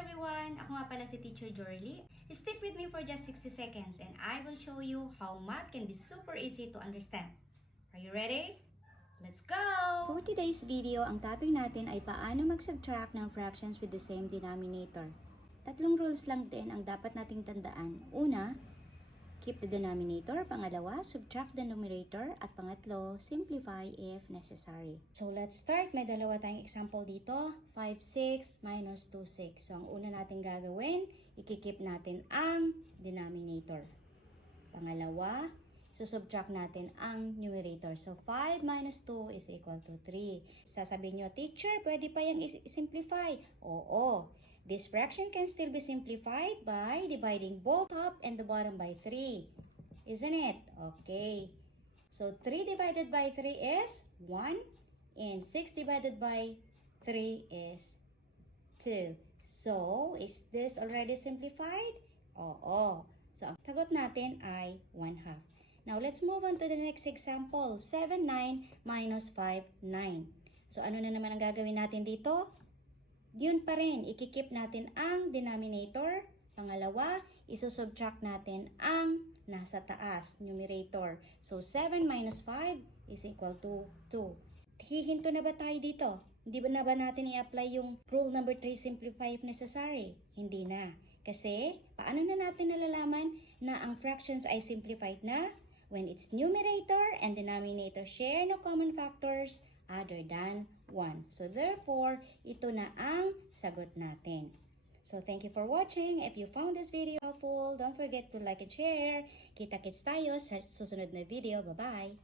everyone! Ako nga pala si Teacher Jorely. Stick with me for just 60 seconds and I will show you how math can be super easy to understand. Are you ready? Let's go! For today's video, ang topic natin ay paano mag-subtract ng fractions with the same denominator. Tatlong rules lang din ang dapat nating tandaan. Una, keep the denominator. Pangalawa, subtract the numerator. At pangatlo, simplify if necessary. So let's start. May dalawa tayong example dito. 5, 6 minus 2, 6. So ang una natin gagawin, ikikip natin ang denominator. Pangalawa, subtract natin ang numerator. So 5 minus 2 is equal to 3. Sasabihin nyo, teacher, pwede pa yan i-simplify. Oo. This fraction can still be simplified by dividing both top and the bottom by 3. Isn't it? Okay. So 3 divided by 3 is 1. And 6 divided by 3 is 2. So, is this already simplified? Oo. So, ang sagot natin ay 1/2. Now, let's move on to the next example. 7, 9 minus 5, 9. So, ano na naman ang gagawin natin dito? Yun pa rin, ikikip natin ang denominator. Pangalawa, isusubtract natin ang nasa taas, numerator. So, 7 minus 5 is equal to 2. Hihinto na ba tayo dito? Hindi ba na ba natin i-apply yung rule number 3, simplify if necessary? Hindi na. Kasi, paano na natin nalalaman na ang fractions ay simplified na? When its numerator and denominator share no common factors other than 1. So therefore, ito na ang sagot natin. So thank you for watching. If you found this video helpful, don't forget to like and share. Kita-kits tayo sa susunod na video. Bye-bye!